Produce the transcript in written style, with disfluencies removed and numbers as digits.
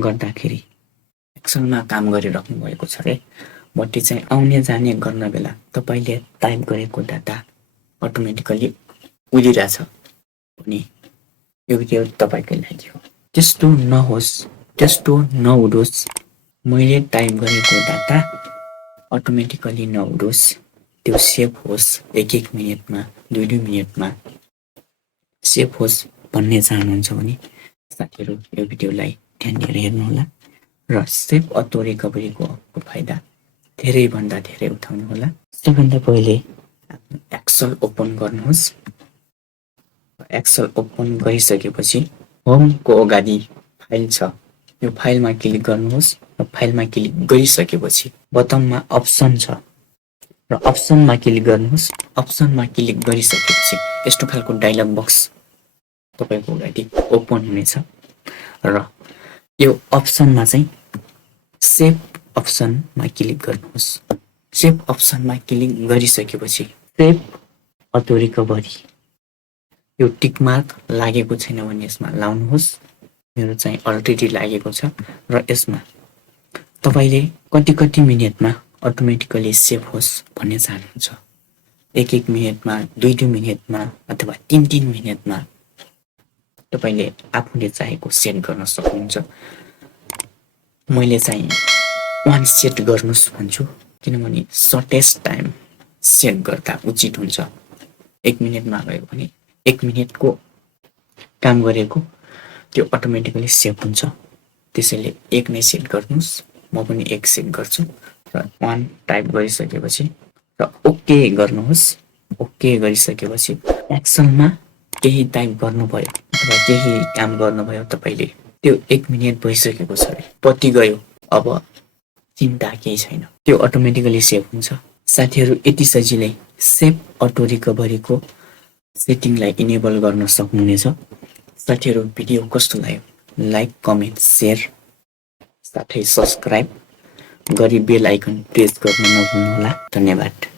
गर्दाखेरि एक्सलमा काम गरिराख्नु भएको छ रे, बट्टी चाहिँ आउने जाने गर्न बेला तपाईले टाइप गरेको डाटा अटोमेटिकली उडिरहेछ भने यो भिडियो तपाईकै लागि हो। त्यस्तो नहोस्, त्यस्तो नउडोस्, मैले टाइप गरेको डाटा अटोमेटिकली नउडोस्, त्यो सेभ होस्, एक मिनेटमा 2 मिनेटमा सेभ होस् भन्ने चाहनुहुन्छ भने साथीहरु यो भिडियोलाई ध्यान दिएर हेर्नु होला र सेभ अटो रिकभरीको फाइदा धेरै भन्दा धेरै उठाउनु होला। सबभन्दा पहिले एक्सेल ओपन गर्नुहोस्। एक्सेल ओपन गरिसकेपछि होमको अगाडि फाइल छ, यो फाइलमा क्लिक गर्नुहोस् र फाइलमा क्लिक गरिसकेपछि बटनमा अप्सन छ र अप्सनमा क्लिक गर्नुहोस्। अप्सनमा क्लिक गरिसकेपछि यस्तो खालको डायलग बक्स तपाईको अगाडि ओपन हुनेछ र यो अप्सनमा चाहिँ सेभ अप्सनमा क्लिक गर्नुहोस्। सेभ अप्सनमा क्लिक गरिसकेपछि सेभ अटो रिकभरी यो टिक मार्क लागेको छैन भने यसमा लाउनुहोस्। मेरो चाहिँ अलरेडी लागेको छ र यसमा तपाईले कति मिनेटमा अटोमेटिकली सेभ होस् भन्ने चाहनुहुन्छ। एक मिनेटमा, 2 मिनेटमा अथवा 3 मिनेटमा तपाईले आफूले चाहेको सेट गर्न सक्नुहुन्छ। मैले चाहिँ 1 सेट गर्नुस् भन्छु किनभने सर्टेस्ट टाइम सेट गर्दा उचित हुन्छ। 1 मिनेटमा गयो भने 1 मिनेटको काम गरेको त्यो अटोमेटिकली सेभ हुन्छ। त्यसैले 1 नै सेट गर्नुस्। म पनि 1 सेट गर्छु र 1 टाइप गरिसकेपछि र ओके गर्नुहोस्। ओके गरिसकेपछि एक्सेलमा केही टाइप गर्नुभयो अथवा केही काम गर्नुभयो तपाईले, त्यो 1 मिनेट भइसकेको छ रे, पति गयो, अब चिन्ता केही छैन, त्यो अटोमेटिकली सेभ हुन्छ। साथीहरु यति सजिलै सेभ अटो रिकभरीको सेटिङलाई इनेबल गर्न सक्नुहुनेछ। साथीहरु भिडियो कस्तो लाग्यो लाइक, कमेन्ट, शेयर साथै सब्स्क्राइब गरी बेल आइकन प्रेस गर्न नभुल्नुहोला। धन्यवाद।